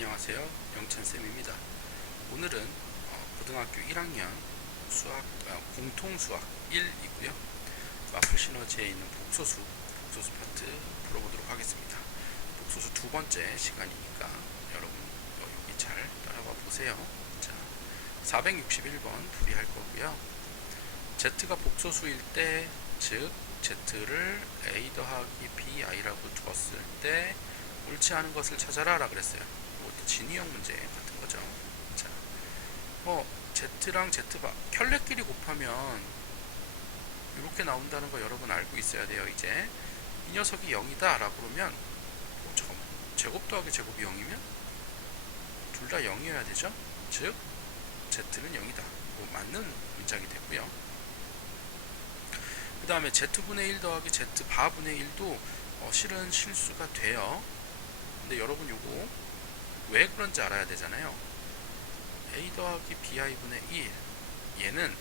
안녕하세요. 영찬쌤입니다. 오늘은 고등학교 1학년 수학 공통수학 1이고요. 마플 시너지에 있는 복소수 파트 풀어보도록 하겠습니다. 복소수 두 번째 시간이니까 여러분 여기 잘 따라와 보세요. 자, 461번 풀이할 거고요. z가 복소수일 때, 즉 z를 a 더하기 bi라고 두었을 때 옳지 않은 것을 찾아라 라 그랬어요. 이것도 진위형 문제 같은 거죠. 자, z랑 z바 켤레끼리 곱하면 이렇게 나온다는 거 여러분 알고 있어야 돼요. 이제 이 녀석이 0이다 라고 그러면 잠깐만, 제곱 더하기 제곱이 0이면 둘 다 0이어야 되죠. 즉 z는 0이다. 맞는 문장이 되고요. 그 다음에 z분의 1 더하기 z바분의 1도 실은 실수가 돼요. 근데 여러분 요거 왜 그런지 알아야 되잖아요. a 더하기 bi분의 1 얘는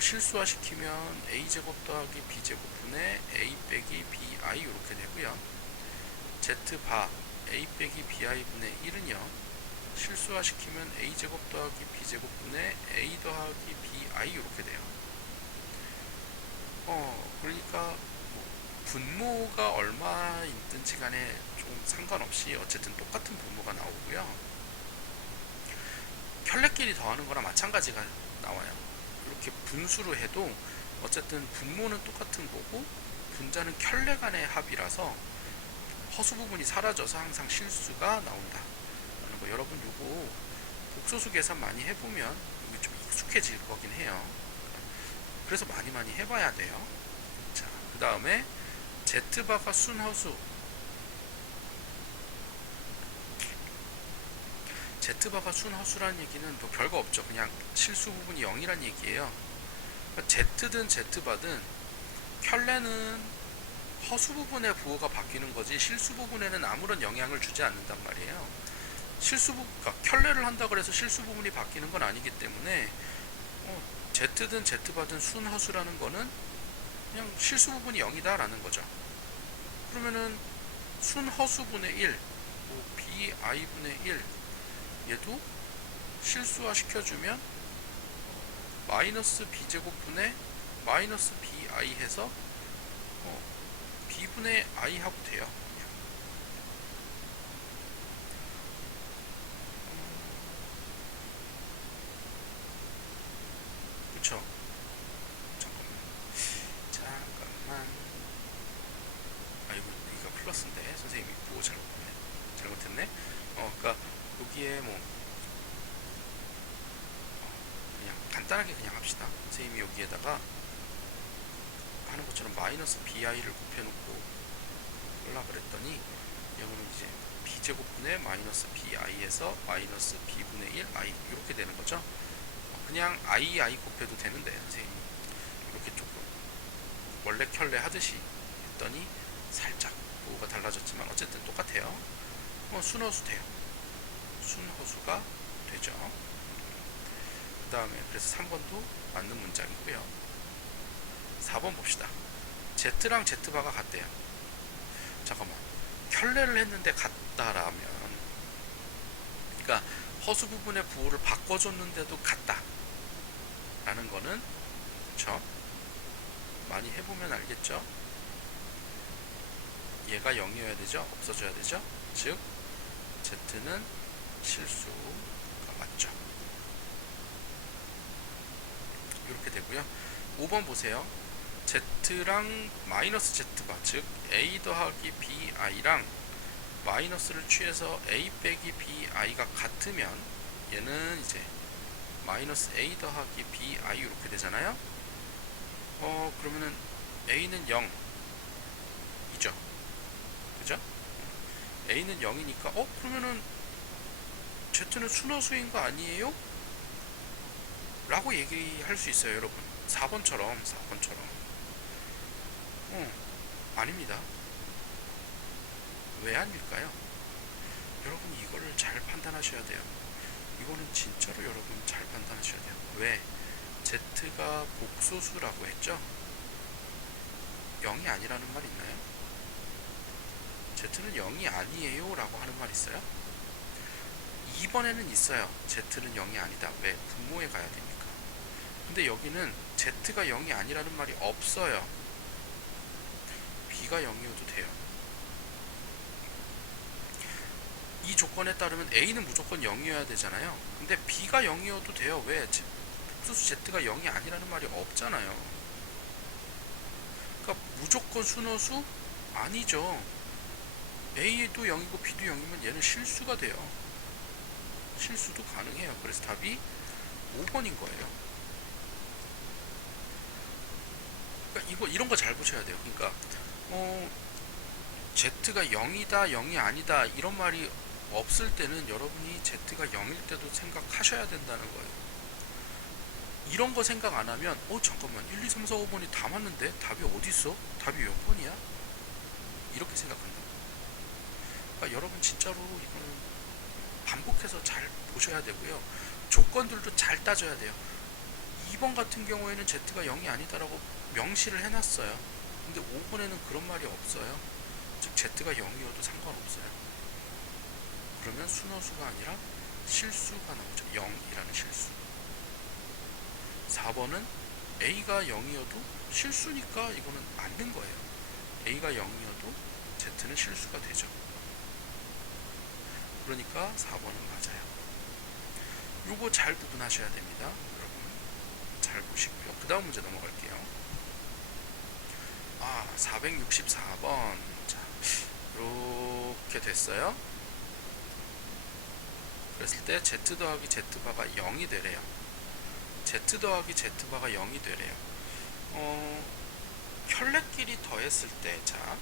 실수화 시키면 a제곱 더하기 b제곱분의 a 빼기 bi 이렇게 되고요. z바 a 빼기 bi분의 1은요 실수화 시키면 a제곱 더하기 b제곱분의 a 더하기 bi 이렇게 돼요. 그러니까 분모가 얼마 있든지 간에 좀 상관없이 어쨌든 똑같은 분모가 나오고요. 켤레끼리 더하는 거랑 마찬가지가 나와요. 이렇게 분수로 해도 어쨌든 분모는 똑같은 거고 분자는 켤레 간의 합이라서 허수 부분이 사라져서 항상 실수가 나온다 라는 거. 여러분 요거 복소수 계산 많이 해보면 이게 좀 익숙해질 거긴 해요. 그래서 많이 해봐야 돼요. 자, 그 다음에 z바가 순허수, z바가 순허수라는 얘기는 뭐 별거 없죠. 그냥 실수 부분이 0이란 얘기예요. 그러니까 z든 z바든 켤레는 허수 부분의 부호가 바뀌는 거지 실수 부분에는 아무런 영향을 주지 않는단 말이에요. 그러니까 켤레를 한다고 해서 실수 부분이 바뀌는 건 아니기 때문에 z든 z바든 순허수라는 거는 그냥 실수 부분이 0이다 라는 거죠. 그러면은 순허수분의 1 bi분의 1 얘도 실수화 시켜주면 마이너스 b제곱분의 마이너스 bi 해서 b분의 i 하고 돼요. 그쵸? 잠깐만. 이거 플러스인데 선생님이 뭐 잘못했네. 그러니까 여기에 그냥 간단하게 그냥 합시다. 선생님이 여기에다가 하는 것처럼 마이너스 bi를 곱해놓고 하려고 그랬더니 여기는 이제 b제곱분의 마이너스 bi에서 마이너스 b분의 1 i 이렇게 되는 거죠. 그냥 i 곱해도 되는데 선생님이 이렇게 조금 원래 켤레 하듯이 했더니 살짝 부호가 달라졌지만 어쨌든 똑같아요. 순허수 돼요. 순허수가 되죠. 그 다음에 그래서 3번도 맞는 문장이고요. 4번 봅시다. z랑 z바가 같대요. 잠깐만, 켤레를 했는데 같다라면, 그러니까 허수 부분의 부호를 바꿔줬는데도 같다 라는 거는, 그쵸? 많이 해보면 알겠죠? 얘가 0이어야 되죠? 없어져야 되죠? 즉 z는 실수가 맞죠. 이렇게 되고요. 5번 보세요. z랑 마이너스 z바, 즉 a 더하기 bi랑 마이너스를 취해서 a 빼기 bi가 같으면 얘는 이제 마이너스 a 더하기 bi 이렇게 되잖아요. 그러면은 a는 0이죠. 그죠? a는 0이니까 그러면은 z는 순허수인 거 아니에요? 라고 얘기할 수 있어요. 여러분 4번처럼 아닙니다. 왜 아닐까요? 여러분 이거를 잘 판단하셔야 돼요. 이거는 진짜로 여러분 잘 판단하셔야 돼요. 왜? z가 복소수라고 했죠? 0이 아니라는 말 있나요? z는 0이 아니에요 라고 하는 말 있어요? 2번에는 있어요. z는 0이 아니다. 왜? 분모에 가야 되니까. 근데 여기는 z가 0이 아니라는 말이 없어요. b가 0이어도 돼요. 이 조건에 따르면 a는 무조건 0이어야 되잖아요. 근데 b가 0이어도 돼요. 왜? 복소수 z가 0이 아니라는 말이 없잖아요. 그러니까 무조건 순호수? 아니죠. a도 0이고 b도 0이면 얘는 실수가 돼요. 실수도 가능해요. 그래서 답이 5번인 거예요. 그러니까 이런 거 잘 보셔야 돼요. 그러니까 z가 0이다, 0이 아니다 이런 말이 없을 때는 여러분이 z가 0일 때도 생각하셔야 된다는 거예요. 이런 거 생각 안 하면 잠깐만 1, 2, 3, 4, 5번이 다 맞는데 답이 어디 있어? 답이 몇 번이야? 이렇게 생각한다. 그러니까 여러분 진짜로 이거는 반복해서 잘 보셔야 되고요. 조건들도 잘 따져야 돼요. 2번 같은 경우에는 z가 0이 아니다라고 명시를 해놨어요. 근데 5번에는 그런 말이 없어요. 즉 z가 0이어도 상관없어요. 그러면 순호수가 아니라 실수가 나오죠. 0이라는 실수. 4번은 a가 0이어도 실수니까 이거는 맞는 거예요. a가 0이어도 z는 실수가 되죠. 그러니까 4번은 맞아요. 요거 잘 구분하셔야 됩니다. 여러분 잘 보시고요. 그 다음 문제 넘어갈게요. 464번. 자, 이렇게 됐어요. 그랬을 때 z 더하기 z바가 0이 되래요. z 더하기 z바가 0이 되래요. 켤레끼리 더했을 때, 자,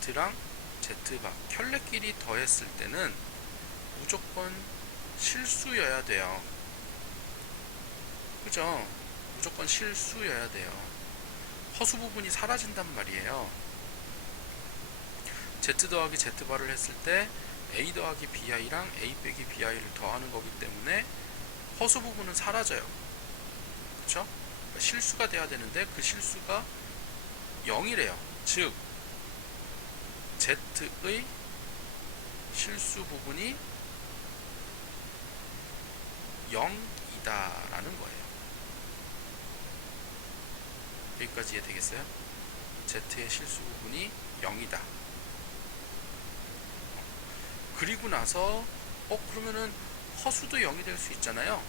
z랑 z바 켤레끼리 더했을 때는 무조건 실수여야 돼요. 그죠? 무조건 실수여야 돼요. 허수 부분이 사라진단 말이에요. z 더하기 z바를 했을 때 a 더하기 bi랑 a 빼기 bi를 더하는 거기 때문에 허수 부분은 사라져요. 그쵸? 그러니까 실수가 돼야 되는데 그 실수가 0이래요. 즉 z의 실수 부분이 0이다 라는 거예요. 여기까지 이해되겠어요? z의 실수 부분이 0이다. 그리고 나서 그러면은 허수도 0이 될 수 있잖아요.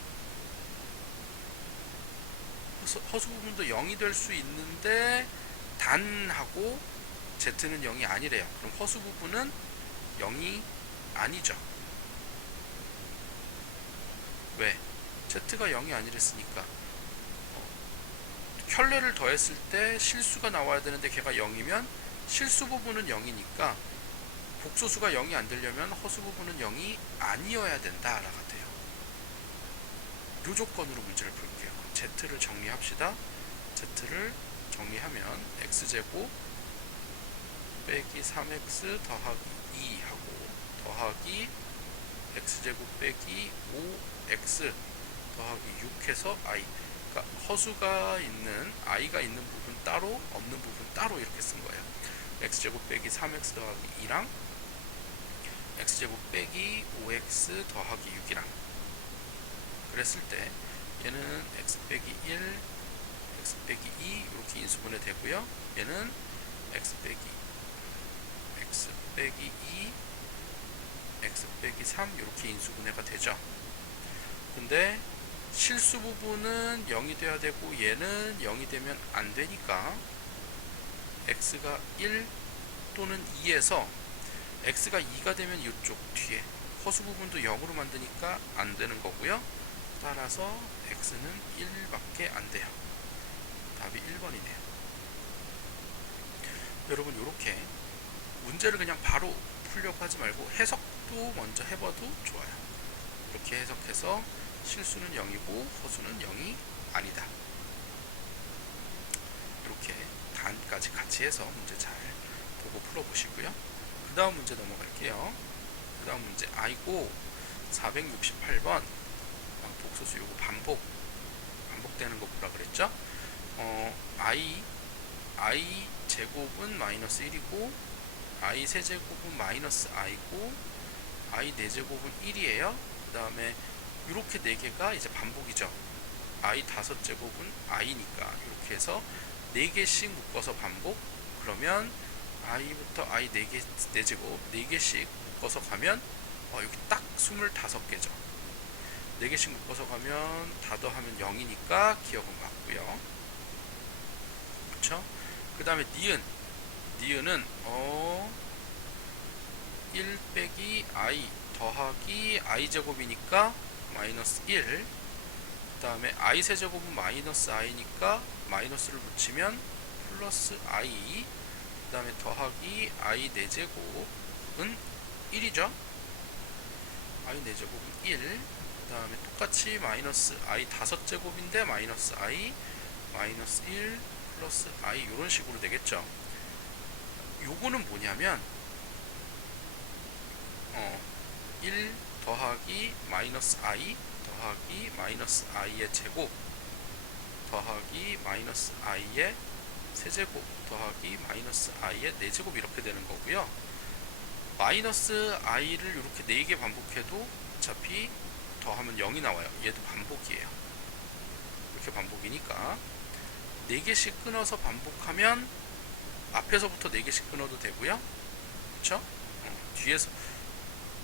허수 부분도 0이 될 수 있는데 단하고 z는 0이 아니래요. 그럼 허수 부분은 0이 아니죠. 왜? z가 0이 아니랬으니까 켤레를 더했을 때 실수가 나와야 되는데 걔가 0이면 실수 부분은 0이니까 복소수가 0이 안 되려면 허수 부분은 0이 아니어야 된다 라가 돼요. 요 조건으로 문제를 볼게요. z를 정리합시다. z를 정리하면 x제곱 빼기 3x 더하기 2하고 더하기 x제곱 빼기 5x 더하기 6해서 i. 그러니까 허수가 있는 i가 있는 부분 따로 없는 부분 따로 이렇게 쓴 거예요. x제곱 빼기 3x 더하기 2랑 x제곱 빼기 5x 더하기 6이랑 그랬을 때 얘는 x 빼기 1 x 빼기 2 이렇게 인수분해 되고요. 얘는 x 빼기 2 x 빼기 3 이렇게 인수분해가 되죠. 근데 실수 부분은 0이 돼야 되고 얘는 0이 되면 안 되니까 x가 1 또는 2에서 x가 2가 되면 이쪽 뒤에 허수 부분도 0으로 만드니까 안 되는 거고요. 따라서 x는 1밖에 안 돼요. 답이 1번이네요. 여러분 이렇게 문제를 그냥 바로 풀려고 하지 말고 해석도 먼저 해봐도 좋아요. 이렇게 해석해서 실수는 0이고 허수는 0이 아니다. 이렇게 단까지 같이 해서 문제 잘 보고 풀어보시고요. 그 다음 문제 넘어갈게요. 그 다음 문제 i고 468번 복소수 요거 반복되는 거 보라 그랬죠? i 제곱은 마이너스 1이고 i 세제곱은 마이너스 i고 i 4제곱은 1이에요. 그 다음에 이렇게 4개가 이제 반복이죠. i 5제곱은 i니까 이렇게 해서 4개씩 묶어서 반복. 그러면 i부터 i 4개, 4제곱 4개씩 묶어서 가면 여기 딱 25개죠. 4개씩 묶어서 가면 다 더하면 0이니까 기억은 맞고요. 그쵸? 그 다음에 니은은 1 빼기 i 더하기 i 제곱이니까 마이너스 1. 그 다음에 i 세제곱은 마이너스 i니까 마이너스를 붙이면 플러스 i. 그 다음에 더하기 i 4제곱은 1이죠. i 4제곱은 1. 그 다음에 똑같이 마이너스 i 5제곱인데 마이너스 i 마이너스 1 플러스 i 이런 식으로 되겠죠. 요거는 뭐냐면 1 더하기 마이너스 i 더하기 마이너스 i의 제곱 더하기 마이너스 i의 세제곱 더하기 마이너스 i의 4제곱 이렇게 되는 거고요. 마이너스 i를 이렇게 4개 반복해도 어차피 더하면 0이 나와요. 얘도 반복이에요. 이렇게 반복이니까 4개씩 끊어서 반복하면 앞에서부터 4개씩 끊어도 되고요. 그쵸? 뒤에서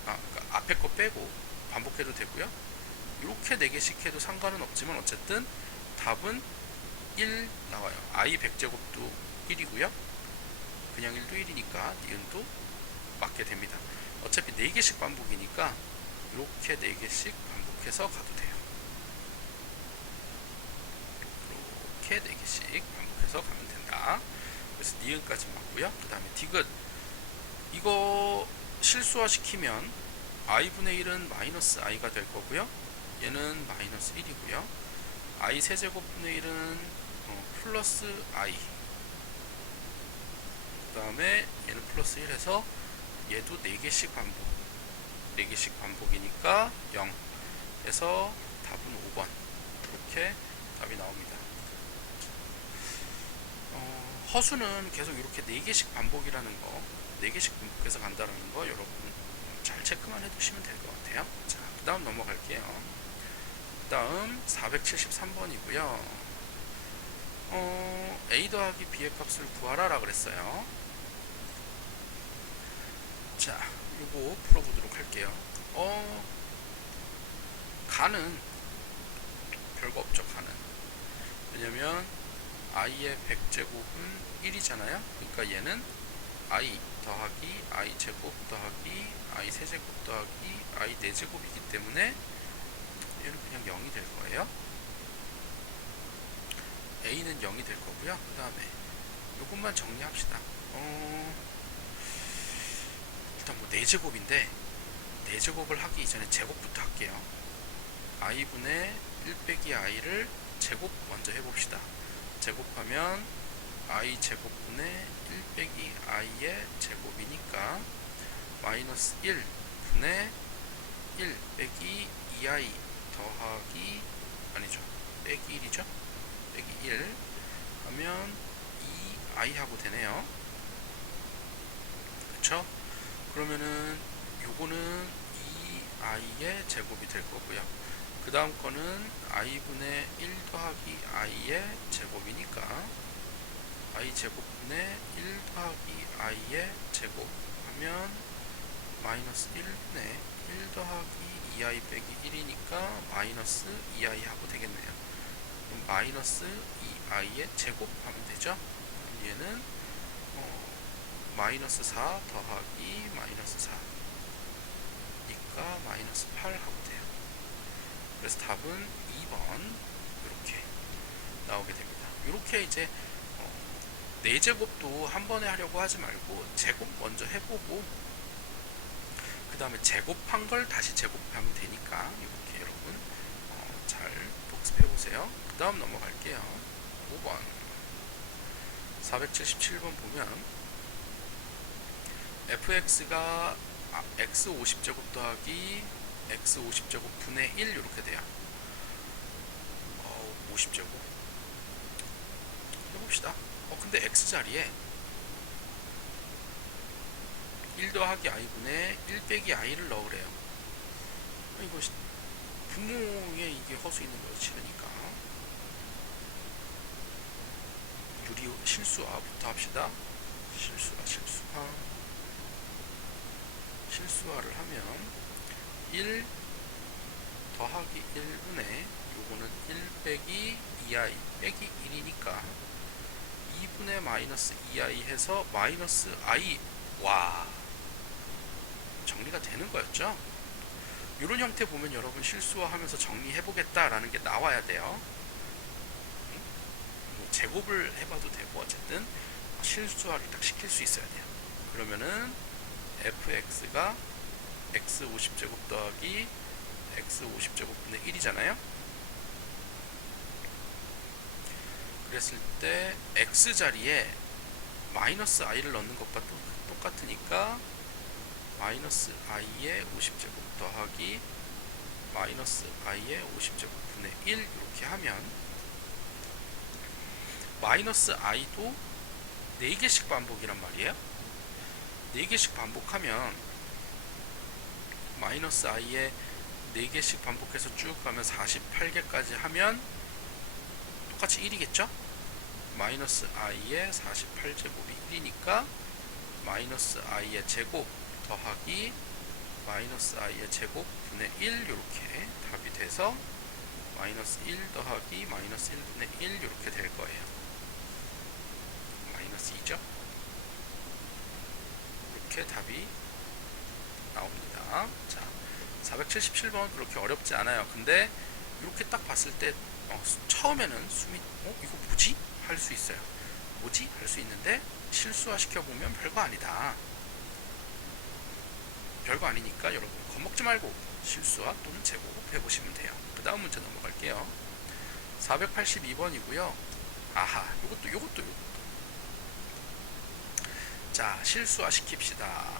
그러니까 앞에 거 빼고 반복해도 되고요. 이렇게 4개씩 해도 상관은 없지만 어쨌든 답은 1 나와요. i 100제곱도 1이고요. 그냥 1도 1이니까 니은도 맞게 됩니다. 어차피 4개씩 반복이니까 이렇게 4개씩 반복해서 가도 돼요. 이렇게 4개씩 반복해서 가면 된다. 그래서 니은까지 맞고요. 그 다음에 디귿, 이거 실수화 시키면 i분의 1은 마이너스 i가 될 거고요. 얘는 마이너스 1이고요. i 세제곱분의 1은 플러스 i. 그 다음에 얘는 플러스 1 해서 얘도 4개씩 반복. 4개씩 반복이니까 0 해서 답은 5번. 이렇게 답이 나옵니다. 허수는 계속 이렇게 4개씩 반복이라는 거, 4개씩 반복해서 간다는 거 여러분 잘 체크만 해두시면 될 것 같아요. 자, 그 다음 넘어갈게요. 그 다음 473번이고요. a 더하기 b의 값을 구하라 라 그랬어요. 자, 요거 풀어보도록 할게요. 가는 별거 없죠. 가는, 왜냐면 i의 100제곱은 1이잖아요. 그러니까 얘는 i 더하기 i 제곱 더하기 i 세제곱 더하기 i 4제곱이기 때문에 얘는 그냥 0이 될 거예요. a는 0이 될 거고요. 그 다음에 요것만 정리합시다. 일단 뭐 4제곱인데 4제곱을 하기 이전에 제곱부터 할게요. i분의 1 빼기 i를 제곱 먼저 해봅시다. 제곱하면 i 제곱분의 1 빼기 i의 제곱이니까 마이너스 1 분의 1 빼기 2i 더하기, 아니죠, 빼기 1이죠. 빼기 1 하면 2i 하고 되네요. 그쵸? 그러면은 요거는 2i의 제곱이 될 거고요. 그 다음 거는 i분의 1 더하기 i의 제곱이니까 i 제곱분의 1 더하기 i의 제곱 하면 마이너스 1분의 1 더하기 2i 빼기 1이니까 마이너스 2i 하고 되겠네요. 그럼 마이너스 2i의 제곱 하면 되죠. 그럼 얘는 마이너스 4 더하기 마이너스 4 니까 마이너스 8 하고 돼요. 그래서 답은 2번 이렇게 나오게 됩니다. 이렇게 이제 4제곱도 한 번에 하려고 하지 말고 제곱 먼저 해보고 그 다음에 제곱한 걸 다시 제곱하면 되니까 이렇게 여러분 잘 복습해보세요. 그 다음 넘어갈게요. 5번 477번 보면 fx가 x 50제곱 더하기 x 50제곱 분의 1 이렇게 돼요. 50제곱 해봅시다. 근데 x자리에 1 더하기 i분의 1 빼기 i를 넣으래요. 이거 분모에 이게 허수 있는 거 싫으니까 유리 실수화부터 합시다. 실수화를 하면 1 더하기 1분의 요거는 1 빼기 2i 빼기 1이니까 2분의 마이너스 2i 해서 마이너스 i. 와, 정리가 되는 거였죠. 이런 형태 보면 여러분 실수화하면서 정리해보겠다라는 게 나와야 돼요. 뭐 제곱을 해봐도 되고 어쨌든 실수화를 딱 시킬 수 있어야 돼요. 그러면은 fx가 x 50제곱 더하기 x 50제곱분의 1이잖아요. 그랬을 때 x자리에 마이너스 i를 넣는 것과 똑같으니까 마이너스 i의 50제곱 더하기 마이너스 i의 50제곱분의 1 이렇게 하면 마이너스 i도 4개씩 반복이란 말이에요. 4개씩 반복하면 마이너스 i의 4개씩 반복해서 쭉 가면 48개까지 하면 똑같이 1이겠죠? 마이너스 i의 48제곱이 1이니까 마이너스 i의 제곱 더하기 마이너스 i의 제곱 분의 1 이렇게 답이 돼서 마이너스 1 더하기 마이너스 1분의 1 이렇게 될 거예요. 마이너스 2죠? 이렇게 답이 나옵니다. 자, 477번 그렇게 어렵지 않아요. 근데 이렇게 딱 봤을 때 처음에는 숨이 이거 뭐지? 할 수 있어요. 뭐지? 할 수 있는데 실수화 시켜보면 별거 아니다. 별거 아니니까 여러분 겁먹지 말고 실수화 또는 제곱 해보시면 돼요. 그 다음 문제 넘어갈게요. 482번이고요. 아하, 요것도. 자, 실수화 시킵시다.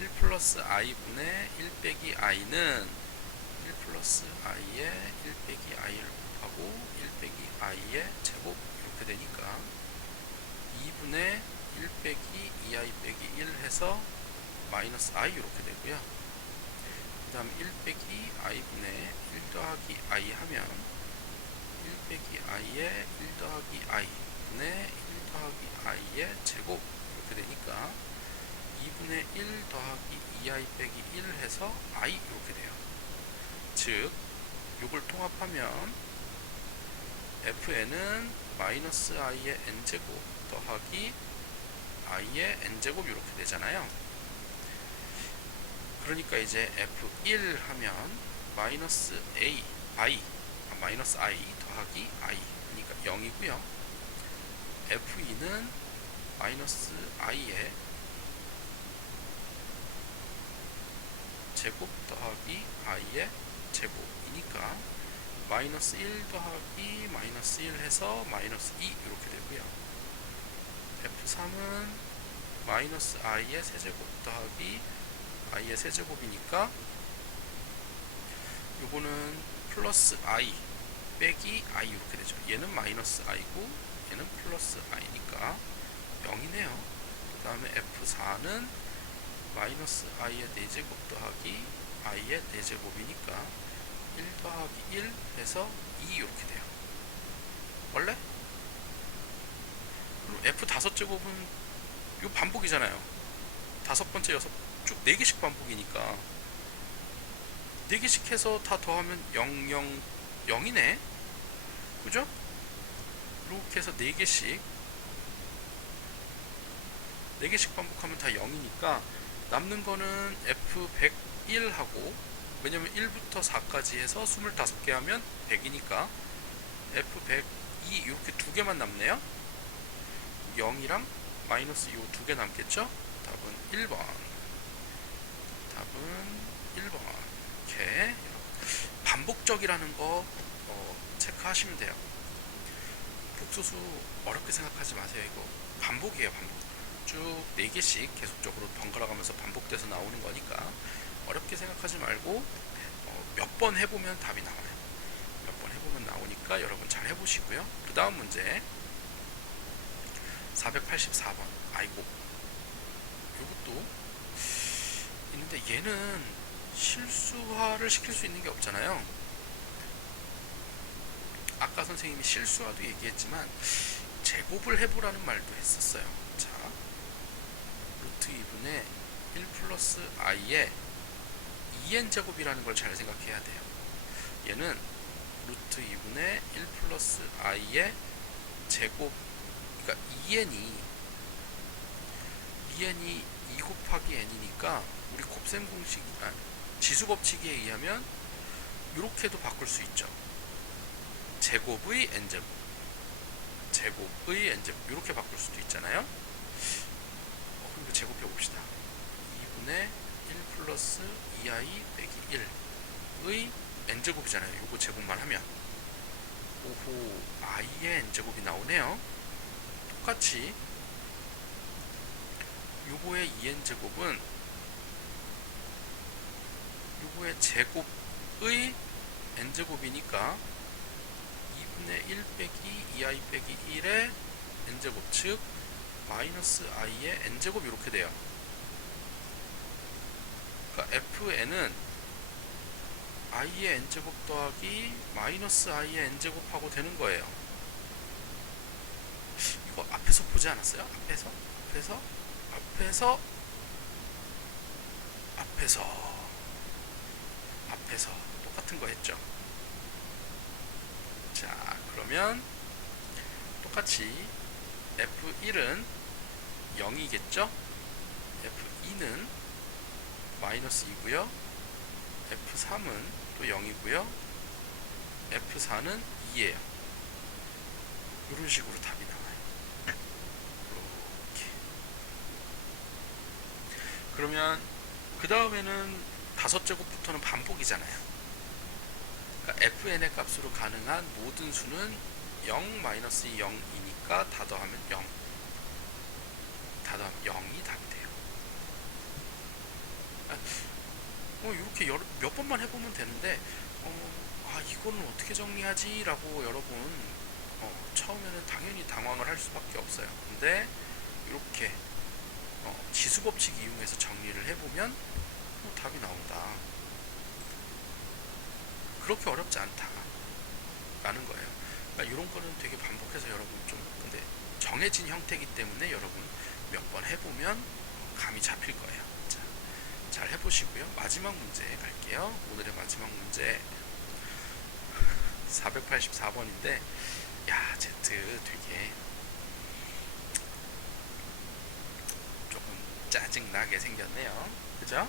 1 플러스 i분의 1 빼기 i는 1 플러스 i에 1 빼기 i를 곱하고 1 빼기 i의 제곱 이렇게 되니까 2분의 1 빼기 2i 빼기 1 해서 마이너스 i 이렇게 되고요. 그 다음 1 빼기 i분의 1 더하기 i 하면 1 빼기 i의 1 더하기 i 분의 1 더하기 i의 제곱 이렇게 되니까 2분의 1 더하기 2i 빼기 1 해서 i 이렇게 돼요. 즉 요걸 통합하면 fn은 마이너스 i의 n제곱 더하기 i의 n제곱 이렇게 되잖아요. 그러니까 이제 f1 하면 마이너스 마이너스 i 더하기 i 그러니까 0이고요. f2는 마이너스 i의 제곱 더하기 i의 제곱이니까 마이너스 1 더하기 마이너스 1 해서 마이너스 2 이렇게 되고요. f3은 마이너스 i의 세제곱 더하기 i의 세제곱이니까 요거는 플러스 i 빼기 i 이렇게 되죠. 얘는 마이너스 i고 얘는 플러스 i니까 0이네요. 그 다음에 f4는 마이너스 i의 4제곱 더하기 i의 4제곱이니까 1 더하기 1 해서 2 이렇게 돼요. 원래? 그럼 f5제곱은 요 반복이잖아요. 다섯 번째, 여섯 쭉 4개씩 반복이니까 4개씩 해서 다 더하면 0, 0, 0이네? 그죠? 이렇게 해서 4개씩 반복하면 다 0이니까 남는 거는 F101하고 왜냐면 1부터 4까지 해서 25개 하면 100이니까 F102 이렇게 2개만 남네요. 0이랑 마이너스 요 2개 남겠죠? 답은 1번. 이렇게 반복적이라는 거 체크하시면 돼요. 복소수 어렵게 생각하지 마세요. 이거 반복이에요. 반복. 쭉 4개씩 계속적으로 번갈아가면서 반복돼서 나오는 거니까 어렵게 생각하지 말고 몇 번 해보면 답이 나와요. 몇 번 해보면 나오니까 여러분 잘 해보시고요. 그 다음 문제 484번. 아이고, 이것도 근데 얘는 실수화를 시킬 수 있는 게 없잖아요. 아까 선생님이 실수화도 얘기했지만 제곱을 해보라는 말도 했었어요. 자, 루트 2분의 1 플러스 i의 2n제곱이라는 걸 잘 생각해야 돼요. 얘는 루트 2분의 1 플러스 i의 제곱, 그러니까 2n이 2 곱하기 n이니까 우리 곱셈 공식, 지수 법칙에 의하면 이렇게도 바꿀 수 있죠. 제곱의 n제곱, 제곱의 n제곱, 이렇게 바꿀 수도 있잖아요. 그럼 이거 제곱해 봅시다. 2분의 1 플러스 2i 빼기 1의 n제곱이잖아요. 이거 제곱만 하면 오호, i의 n제곱이 나오네요. 똑같이 요거의 2n제곱은 요거의 제곱의 n제곱이니까 2분의 1 빼기 2i 빼기 1의 n제곱, 즉 마이너스 i의 n제곱, 이렇게 돼요. 그러니까 fn은 i의 n제곱 더하기 마이너스 i의 n제곱하고 되는 거예요. 이거 앞에서 보지 않았어요? 앞에서 똑같은 거 했죠. 자, 그러면 똑같이 F1은 0이겠죠? F2는 마이너스 2고요. F3은 또 0이고요. F4는 2예요. 이런 식으로 답이 나와요. 이렇게. 그러면 그 다음에는 5제곱부터는 반복이잖아요. 그러니까 fn의 값으로 가능한 모든 수는 0, 마이너스 0이니까 다 더하면 0. 다 더하면 0이 답이 돼요. 이렇게 몇 번만 해보면 되는데, 이거는 어떻게 정리하지? 라고 여러분, 처음에는 당연히 당황을 할 수밖에 없어요. 근데, 이렇게, 지수법칙 이용해서 정리를 해보면, 답이 나온다. 그렇게 어렵지 않다. 라는 거예요. 그러니까 이런 거는 되게 반복해서 여러분 좀, 근데 정해진 형태이기 때문에 여러분 몇 번 해보면 감이 잡힐 거예요. 자, 잘 해보시고요. 마지막 문제 갈게요. 오늘의 마지막 문제 484번인데, 야, Z 되게 조금 짜증나게 생겼네요. 그죠?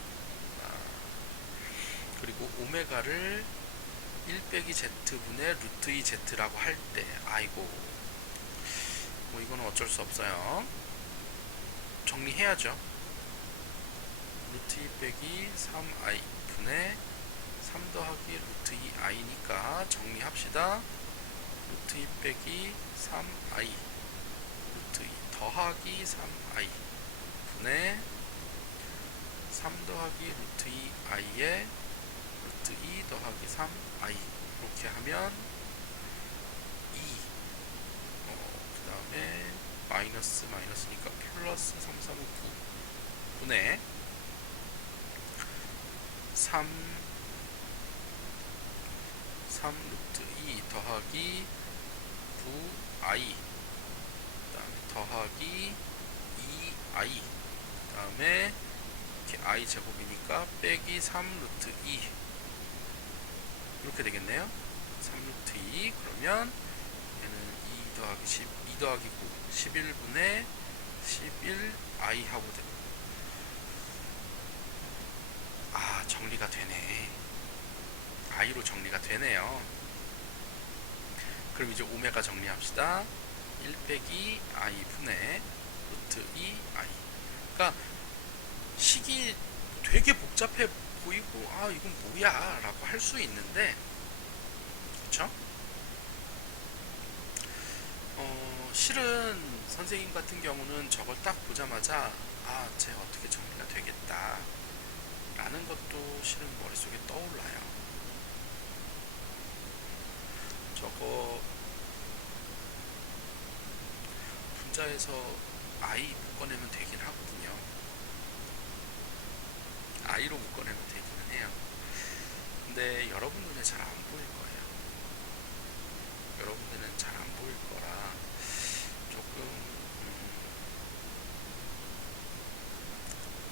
그리고 오메가를 1 빼기 z분의 루트 2 z라고 할 때, 아이고, 뭐 이거는 어쩔 수 없어요. 정리해야죠. 루트 2 빼기 3i 분의 3 더하기 루트 2i니까 정리합시다. 루트 2 빼기 3i 루트 2 더하기 3i 분의 3 더하기 루트 2i의 루트 2 더하기 3i, 이렇게 하면 2, 그 다음에 마이너스니까 플러스 3, 3, 5, 9 분의 3 루트 2 더하기 9i, 그 다음에 더하기 2i, 그 다음에 이렇게 i 제곱이니까 빼기 3 루트 2, 이렇게 되겠네요. 3 루트 2, 그러면 얘는 2 더하기 10, 2 더하기 9, 11분의 11i 하고 됩니다. 정리가 되네. i로 정리가 되네요. 그럼 이제 오메가 정리합시다. 1 빼기 i 분의 루트 2i. 그러니까 식이 되게 복잡해 보이고, 이건 뭐야? 라고 할 수 있는데, 그쵸? 실은 선생님 같은 경우는 저걸 딱 보자마자, 쟤 어떻게 정리가 되겠다. 라는 것도 실은 머릿속에 떠올라요. 저거, 분자에서 i 묶어내면 되긴 하거든요. I로 묶어내면 되기는 해요. 근데 여러분 눈에 잘 안 보일 거예요. 여러분들은 잘 안 보일 거라 조금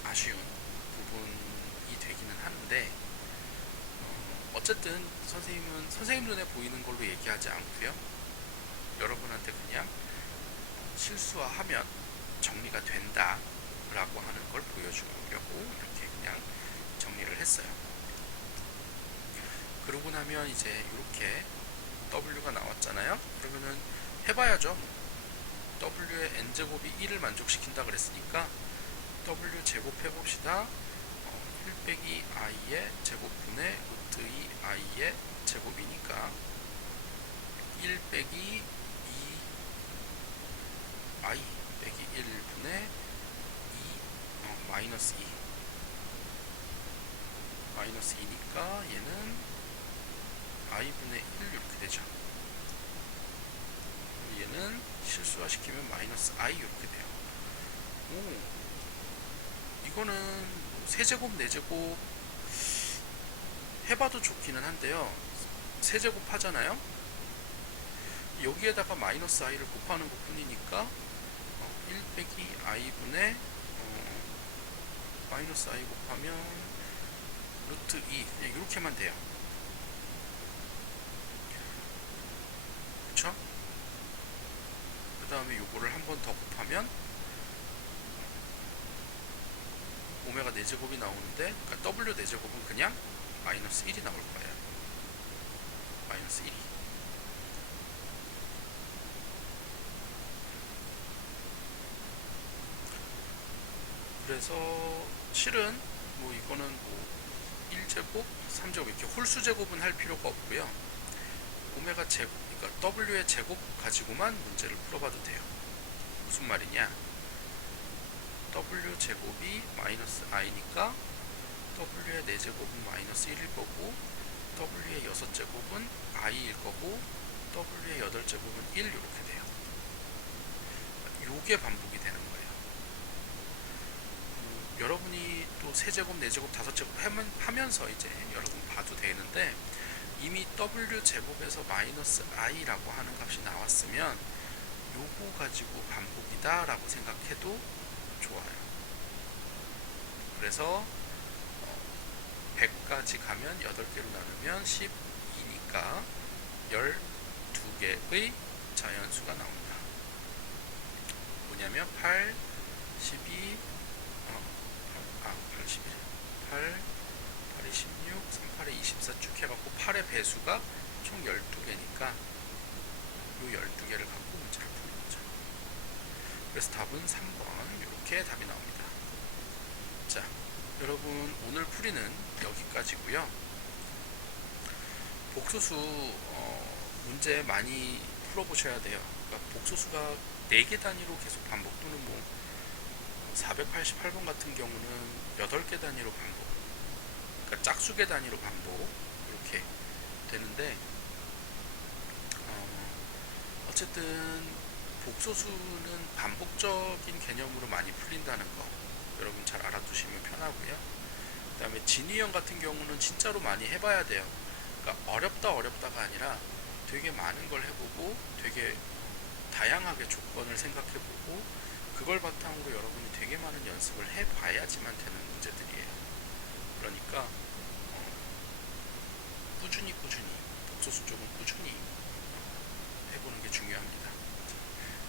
아쉬운 부분이 되기는 하는데, 어쨌든 선생님 눈에 보이는 걸로 얘기하지 않고요. 여러분한테 그냥 실수화하면 정리가 된다 라고 하는 걸 보여주려고 이렇게 그냥 정리를 했어요. 그러고 나면 이제 이렇게 W가 나왔잖아요. 그러면은 해봐야죠. W의 n제곱이 1을 만족시킨다 그랬으니까 W 제곱 해봅시다. 1 빼기 i의 제곱분의 루트 2 i의 제곱이니까 1 빼기 2 i 빼기 1분의 2 마이너스 2 마이너스 2니까 얘는 i분의 1 이렇게 되죠. 얘는 실수화 시키면 마이너스 i 이렇게 돼요. 이거는 세제곱 네제곱 해봐도 좋기는 한데요. 세제곱 하잖아요. 여기에다가 마이너스 i를 곱하는 것 뿐이니까 1 빼기 i분의 마이너스 i 곱하면 루트 2 그냥 이렇게만 돼요. 그쵸? 그 다음에 요거를 한 번 더 곱하면 오메가 4제곱이 나오는데, 그러니까 W 4제곱은 그냥 마이너스 1이 나올 거예요. 마이너스 1이. 그래서 실은 뭐 이거는 뭐 1제곱, 3제곱 이렇게 홀수 제곱은 할 필요가 없고요. 오메가 제곱, 그러니까 W의 제곱 가지고만 문제를 풀어봐도 돼요. 무슨 말이냐? W 제곱이 마이너스 i니까 W의 4제곱은 마이너스 1일 거고, W의 6제곱은 i일 거고, W의 8제곱은 1 이렇게 돼요. 요게 반복이 되는 거예요. 여러분이 또 3제곱, 4제곱, 5제곱 하면서 이제 여러분 봐도 되는데, 이미 W 제곱에서 마이너스 i라고 하는 값이 나왔으면 요거 가지고 반복이다 라고 생각해도 좋아요. 그래서 100까지 가면 8개로 나누면 12니까 12개의 자연수가 나옵니다. 뭐냐면 8, 12, 8, 8이 16, 38에 24 쭉 해갖고 8의 배수가 총 12개니까 요 12개를 갖고 문제를 푸는 거죠. 그래서 답은 3번 이렇게 답이 나옵니다. 자, 여러분 오늘 풀이는 여기까지고요. 복소수 문제 많이 풀어보셔야 돼요. 그러니까 복소수가 4개 단위로 계속 반복 또는 뭐 488번 같은 경우는 8개 단위로 반복, 그러니까 짝수개 단위로 반복 이렇게 되는데, 어쨌든 복소수는 반복적인 개념으로 많이 풀린다는 거 여러분 잘 알아두시면 편하고요. 그 다음에 진위형 같은 경우는 진짜로 많이 해봐야 돼요. 그러니까 어렵다가 아니라 되게 많은 걸 해보고 되게 다양하게 조건을 생각해보고 그걸 바탕으로 여러분이 되게 많은 연습을 해봐야지만 되는 문제들이에요. 그러니까 꾸준히 복소수 쪽은 꾸준히 해보는 게 중요합니다.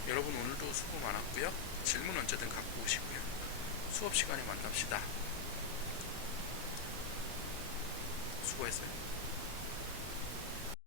여러분 오늘도 수고 많았고요. 질문 언제든 갖고 오시고요. 수업 시간에 만납시다. 수고했어요.